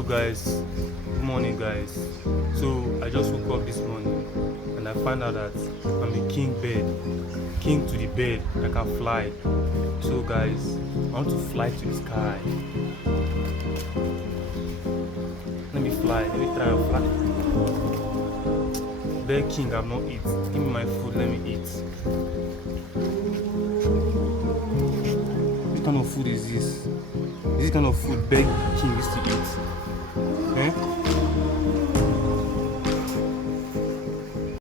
Hello guys, good morning guys. So I just woke up this morning and I found out that I'm a king bird, king to the bird. I can fly. So guys, I want to fly to the sky. Let me fly, let me try and fly. Bird king, I've not eat. Give me my food, let me eat. What kind of food is this? Is this kind of food bird king used to eat? Eh?